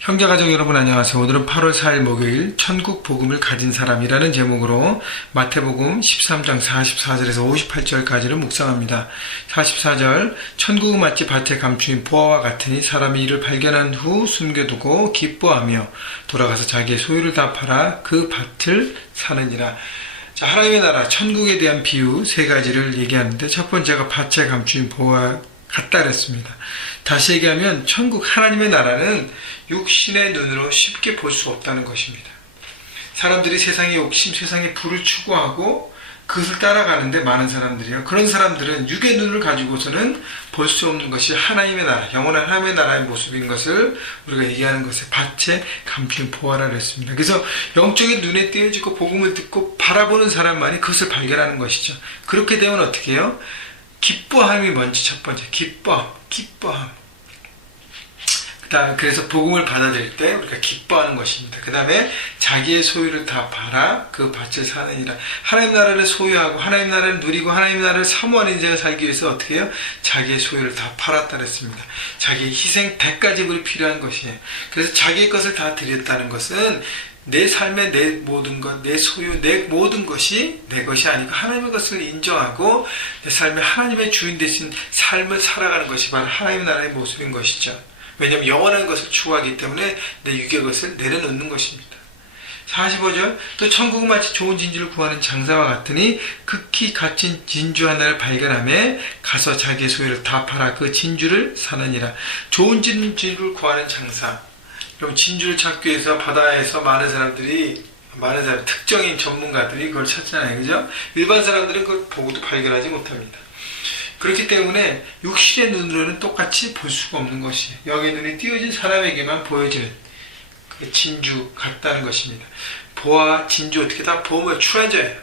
형제가족 여러분 안녕하세요. 오늘은 8월 4일 목요일 천국 복음을 가진 사람이라는 제목으로 마태복음 13장 44절에서 58절까지를 묵상합니다. 44절 천국은 마치 밭에 감추인 보화와 같으니 사람이 이를 발견한 후 숨겨두고 기뻐하며 돌아가서 자기의 소유를 다 팔아 그 밭을 사느니라. 자, 하나님의 나라 천국에 대한 비유 세 가지를 얘기하는데 첫 번째가 밭에 감추인 보화 같다 그랬습니다. 다시 얘기하면 천국 하나님의 나라는 육신의 눈으로 쉽게 볼 수 없다는 것입니다. 사람들이 세상의 욕심, 세상의 부를 추구하고 그것을 따라가는데 많은 사람들이요. 그런 사람들은 육의 눈을 가지고서는 볼 수 없는 것이 하나님의 나라, 영원한 하나님의 나라의 모습인 것을 우리가 얘기하는 것에 밭에 감춘 보화라고 했습니다. 그래서 영적인 눈에 띄어지고 복음을 듣고 바라보는 사람만이 그것을 발견하는 것이죠. 그렇게 되면 어떻게 해요? 기뻐함이 뭔지 첫 번째, 기뻐함. 그래서 복음을 받아들일 때 우리가 기뻐하는 것입니다. 그 다음에 자기의 소유를 다 팔아 그 밭을 사느니라. 하나님 나라를 소유하고 하나님 나라를 누리고 하나님 나라를 사모하는 인생을 살기 위해서 어떻게 해요? 자기의 소유를 다 팔았다 그랬습니다. 자기의 희생 대가지불이 필요한 것이에요. 그래서 자기의 것을 다 드렸다는 것은 내 삶의 내 모든 것, 내 소유, 내 모든 것이 내 것이 아니고 하나님의 것을 인정하고 내 삶의 하나님의 주인 되신 삶을 살아가는 것이 바로 하나님의 나라의 모습인 것이죠. 왜냐하면 영원한 것을 추구하기 때문에 내 육의 것을 내려놓는 것입니다. 45절 또 천국은 마치 좋은 진주를 구하는 장사와 같으니 극히 값진 진주 하나를 발견하며 가서 자기의 소유를 다 팔아 그 진주를 사느니라. 좋은 진주를 구하는 장사. 그럼 진주를 찾기 위해서 바다에서 많은 사람들이 특정인 전문가들이 그걸 찾잖아요. 그죠? 일반 사람들은 그걸 보고도 발견하지 못합니다. 그렇기 때문에 육신의 눈으로는 똑같이 볼 수가 없는 것이에요. 영의 눈이 띄어진 사람에게만 보여지는 그 진주 같다는 것입니다. 보화, 진주 어떻게 다 보험을 추해져요.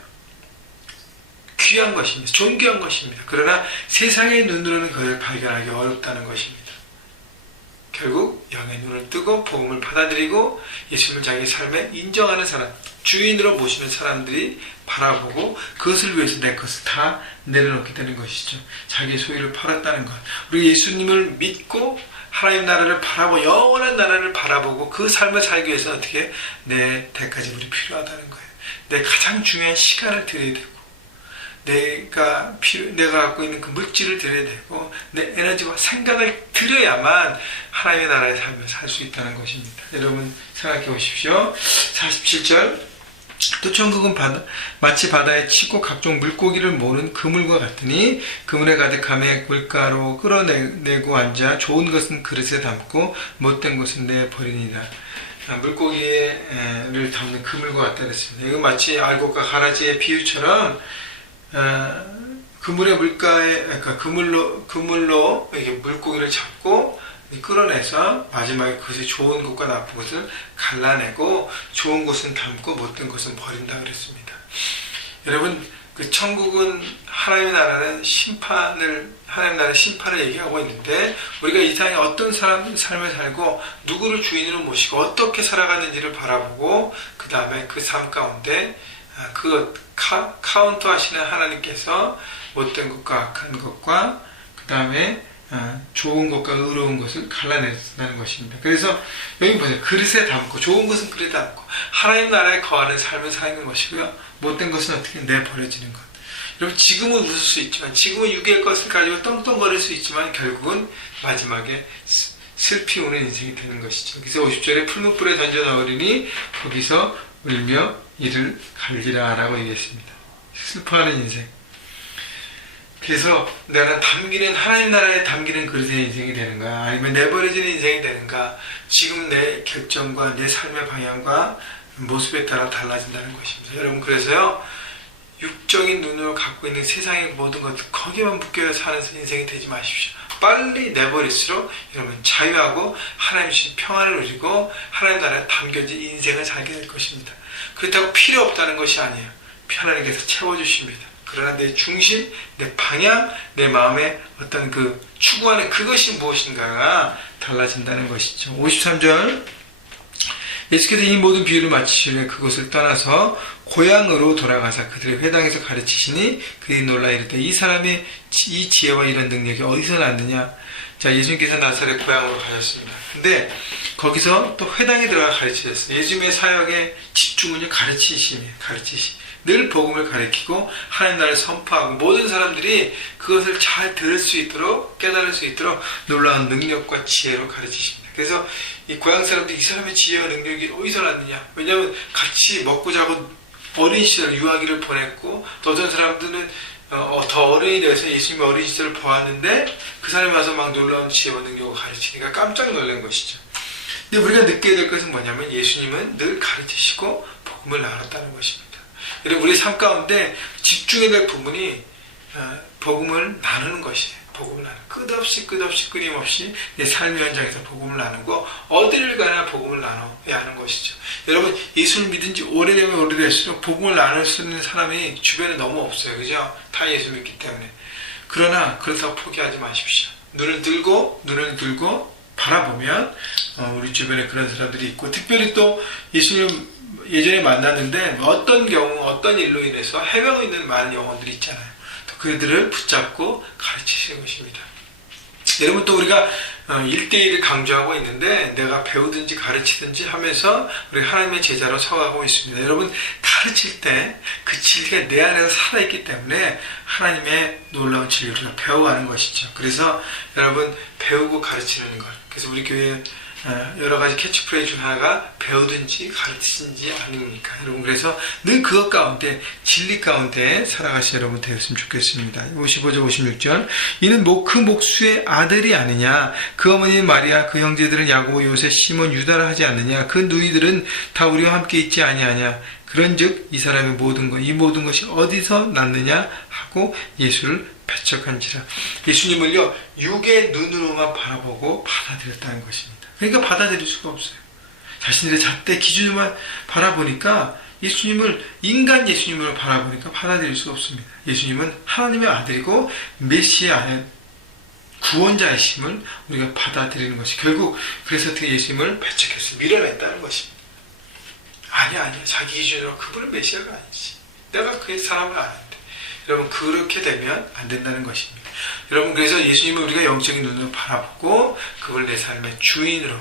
귀한 것입니다. 존귀한 것입니다. 그러나 세상의 눈으로는 그걸 발견하기 어렵다는 것입니다. 결국 영의 눈을 뜨고 복음을 받아들이고 예수님을 자기 삶에 인정하는 사람, 주인으로 모시는 사람들이 바라보고 그것을 위해서 내 것을 다 내려놓게 되는 것이죠. 자기의 소유를 팔았다는 것. 우리 예수님을 믿고 하나님 나라를 바라보고 영원한 나라를 바라보고 그 삶을 살기 위해서 어떻게 내 대가지불이 필요하다는 거예요. 내 가장 중요한 시간을 드려야 되고 내가 갖고 있는 그 물질을 드려야 되고 내 에너지와 생각을 드려야만 하나님의 나라의 삶을 살 수 있다는 것입니다. 여러분 생각해 보십시오. 47절 또 천국은 마치 바다에 치고 각종 물고기를 모는 그물과 같으니 그물에 가득함에 물가로 끌어내고 앉아 좋은 것은 그릇에 담고 못된 것은 내버리니라. 물고기를 담는 그물과 같다 그랬습니다. 이건 마치 알곡과 가라지의 비유처럼 그물의 물가에, 그러니까 그물로 이렇게 물고기를 잡고 끌어내서 마지막에 그것이 좋은 것과 나쁜 것을 갈라내고 좋은 것은 담고 못된 것은 버린다 그랬습니다. 여러분, 그 천국은 하나님의 나라는 하나님의 나라의 심판을 얘기하고 있는데 우리가 이 세상에 어떤 삶을 살고 누구를 주인으로 모시고 어떻게 살아가는지를 바라보고 그 다음에 그 삶 가운데 그 카운트 하시는 하나님께서 못된 것과 악한 것과 그 다음에 좋은 것과 의로운 것을 갈라낸다는 것입니다. 그래서 여기 보세요. 그릇에 담고 좋은 것은 그릇에 담고 하나님 나라에 거하는 삶을 사는 것이고요. 못된 것은 어떻게 내버려지는 것. 여러분 지금은 웃을 수 있지만 지금은 육의 것을 가지고 떵떵거릴 수 있지만 결국은 마지막에 슬피 우는 인생이 되는 것이죠. 그래서 50절에 풀무 뿔에 던져 넣으리니 거기서 울며 이를 갈리라 라고 얘기했습니다. 슬퍼하는 인생. 그래서 내가 하나님 나라에 담기는 그릇의 인생이 되는가 아니면 내버려지는 인생이 되는가 지금 내 결정과 내 삶의 방향과 모습에 따라 달라진다는 것입니다. 여러분 그래서요 육적인 눈으로 갖고 있는 세상의 모든 것들 거기에만 묶여 사는 인생이 되지 마십시오. 빨리 내버릴수록 여러분 자유하고 하나님 주신 평안을 누리고 하나님 나라에 담겨진 인생을 살게 될 것입니다. 그렇다고 필요 없다는 것이 아니에요. 하나님께서 채워주십니다. 그러나 내 중심, 내 방향, 내 마음의 어떤 그 추구하는 그것이 무엇인가가 달라진다는 것이죠. 53절 예수께서 이 모든 비유를 마치시려 그곳을 떠나서 고향으로 돌아가사 그들의 회당에서 가르치시니 그들이 놀라 이르되 이 사람의 이 지혜와 이런 능력이 어디서 났느냐. 자, 예수님께서 나사렛 고향으로 가셨습니다. 근데 거기서 또 회당에 들어가 가르치셨어요. 예수님의 사역의 집중은요, 가르치심이에요. 가르치심. 늘 복음을 가르치고 하나님 나라를 선포하고 모든 사람들이 그것을 잘 들을 수 있도록 깨달을 수 있도록 놀라운 능력과 지혜로 가르치십니다. 그래서 이 고향 사람들이 이 사람의 지혜와 능력이 어디서 났느냐? 왜냐하면 같이 먹고 자고 어린 시절 유아기를 보냈고 또 어떤 사람들은 더 어른이 돼서 예수님의 어린 시절을 보았는데 그 사람이 와서 막 놀라운 지혜와 능력을 가르치니까 깜짝 놀란 것이죠. 근데 우리가 느껴야 될 것은 뭐냐면 예수님은 늘 가르치시고 복음을 나눴다는 것입니다. 여러분, 우리 삶 가운데 집중해야 될 부분이 복음을 나누는 것이에요. 복음을 나누는, 끝없이 끊임없이 내 삶의 현장에서 복음을 나누고 어디를 가나 복음을 나눠야 하는 것이죠. 여러분, 예수를 믿은 지 오래되면 오래될수록 복음을 나눌 수 있는 사람이 주변에 너무 없어요. 그죠? 다 예수 믿기 때문에. 그러나 그렇다고 포기하지 마십시오. 눈을 들고 바라보면 우리 주변에 그런 사람들이 있고, 특별히 또 예수님 예전에 만났는데 어떤 경우 어떤 일로 인해서 해병에 있는 많은 영혼들이 있잖아요. 또 그들을 붙잡고 가르치시는 것입니다. 여러분, 또 우리가 1대1을 강조하고 있는데 내가 배우든지 가르치든지 하면서 우리 하나님의 제자로 서가고 있습니다. 여러분, 가르칠 때 그 진리가 내 안에서 살아있기 때문에 하나님의 놀라운 진리를 우리가 배워가는 것이죠. 그래서 여러분, 배우고 가르치는 것. 그래서 우리 교회 여러 가지 캐치프레이즈 중 하나가 배우든지 가르치든지 아닙니까? 여러분, 그래서 늘 그것 가운데, 진리 가운데 살아가신 여러분 되었으면 좋겠습니다. 55절 56절. 이는 그 목수의 아들이 아니냐? 그 어머니 마리아, 그 형제들은 야고보, 요셉, 시몬, 유다라 하지 않느냐? 그 누이들은 다 우리와 함께 있지 아니하냐? 그런즉 이 사람의 이 모든 것이 어디서 났느냐? 하고 예수를 배척한지라. 예수님을요, 육의 눈으로만 바라보고 받아들였다는 것입니다. 그러니까 받아들일 수가 없어요. 자신들의 잣대 기준으로만 바라보니까 인간 예수님으로 바라보니까 받아들일 수가 없습니다. 예수님은 하나님의 아들이고 메시아의 구원자이심을 우리가 받아들이는 것이, 결국 그래서 어떻게 예수님을 배척했어요. 밀어냈다는 것입니다. 아니야. 자기 기준으로 그분은 메시아가 아니지. 내가 그 사람을 아는데. 여러분, 그렇게 되면 안 된다는 것입니다. 여러분, 그래서 예수님을 우리가 영적인 눈으로 바라보고 그걸 내 삶의 주인으로,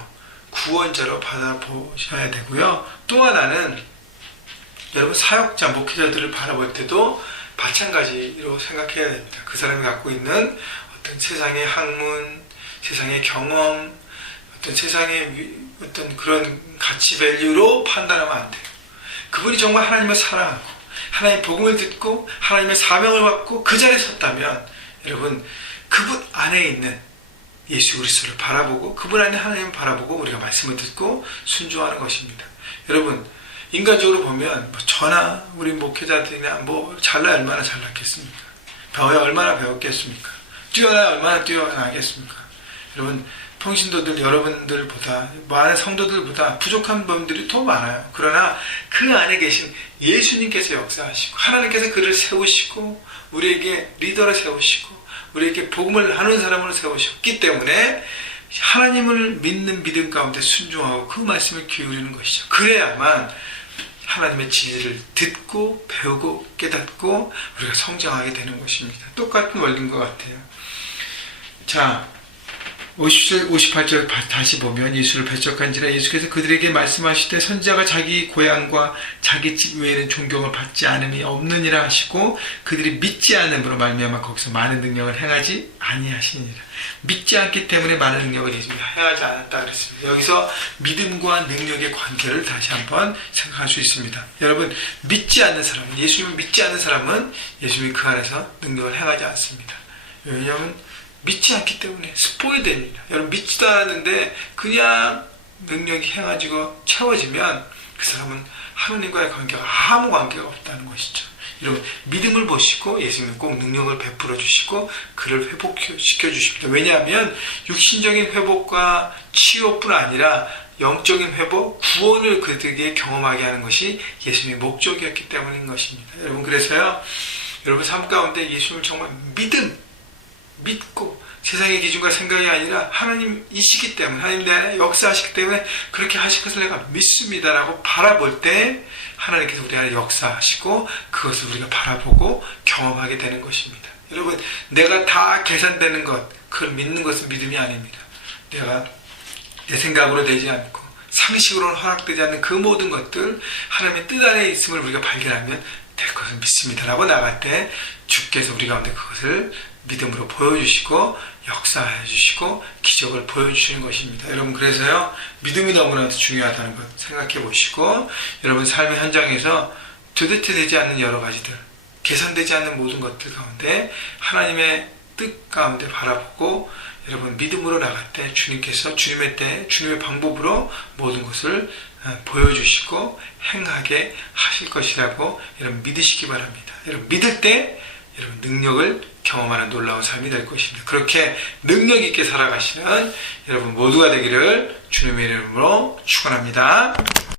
구원자로 받아보셔야 되고요. 또 하나는 여러분, 사역자, 목회자들을 바라볼 때도 마찬가지로 생각해야 됩니다. 그 사람이 갖고 있는 어떤 세상의 학문, 세상의 경험, 어떤 세상의 어떤 그런 가치 밸류로 판단하면 안 돼요. 그분이 정말 하나님을 사랑하고 하나님의 복음을 듣고 하나님의 사명을 받고 그 자리에 섰다면 여러분, 그분 안에 있는 예수 그리스도를 바라보고 그분 안에 하나님을 바라보고 우리가 말씀을 듣고 순종하는 것입니다. 여러분, 인간적으로 보면 저나 우리 목회자들이나 잘나야 얼마나 잘났겠습니까? 배워야 얼마나 배웠겠습니까? 뛰어나야 얼마나 뛰어나겠습니까? 여러분, 평신도들 여러분들보다, 많은 성도들보다 부족한 분들이 더 많아요. 그러나 그 안에 계신 예수님께서 역사하시고 하나님께서 그를 세우시고 우리에게 리더를 세우시고 우리에게 복음을 나누는 사람으로 세우셨기 때문에 하나님을 믿는 믿음 가운데 순종하고 그 말씀을 기울이는 것이죠. 그래야만 하나님의 진리를 듣고 배우고 깨닫고 우리가 성장하게 되는 것입니다. 똑같은 원리인 것 같아요. 자, 57, 58절 다시 보면 예수를 배척한지라 예수께서 그들에게 말씀하실 때 선지자가 자기 고향과 자기 집 외에는 존경을 받지 않음이 없느니라 하시고 그들이 믿지 않음으로 말미암아 거기서 많은 능력을 행하지 아니하시니라. 믿지 않기 때문에 많은 능력을 예수님이 행하지 않았다 그랬습니다. 여기서 믿음과 능력의 관계를 다시 한번 생각할 수 있습니다. 여러분, 믿지 않는 사람은, 예수님을 믿지 않는 사람은 예수님이 그 안에서 능력을 행하지 않습니다. 왜냐하면 믿지 않기 때문에 스포일됩니다. 여러분, 믿지도 않았는데 그냥 능력이 행해지고 채워지면 그 사람은 하나님과의 관계가 아무 관계가 없다는 것이죠. 여러분, 믿음을 보시고 예수님은 꼭 능력을 베풀어 주시고 그를 회복시켜 주십니다. 왜냐하면 육신적인 회복과 치유뿐 아니라 영적인 회복, 구원을 그들에게 경험하게 하는 것이 예수님의 목적이었기 때문인 것입니다. 여러분, 그래서요, 여러분 삶 가운데 예수님을 정말 믿고 세상의 기준과 생각이 아니라 하나님이시기 때문에, 하나님 내 안에 역사하시기 때문에 그렇게 하실 것을 내가 믿습니다라고 바라볼 때 하나님께서 우리 안에 역사하시고 그것을 우리가 바라보고 경험하게 되는 것입니다. 여러분, 내가 다 계산되는 것, 그걸 믿는 것은 믿음이 아닙니다. 내가 내 생각으로 되지 않고 상식으로는 허락되지 않는 그 모든 것들 하나님의 뜻 안에 있음을 우리가 발견하면 될 것을 믿습니다 라고 나갈 때 주께서 우리 가운데 그것을 믿음으로 보여주시고 역사해 주시고 기적을 보여주시는 것입니다. 여러분 그래서요 믿음이 너무나도 중요하다는 것 생각해 보시고 여러분 삶의 현장에서 도대체 되지 않는 여러 가지들 계산되지 않는 모든 것들 가운데 하나님의 뜻 가운데 바라보고 여러분 믿음으로 나갈 때 주님께서 주님의 때 주님의 방법으로 모든 것을 보여주시고 행하게 하실 것이라고 여러분 믿으시기 바랍니다. 여러분 믿을 때 여러분 능력을 경험하는 놀라운 삶이 될 것입니다. 그렇게 능력 있게 살아가시는 여러분 모두가 되기를 주님의 이름으로 축원합니다.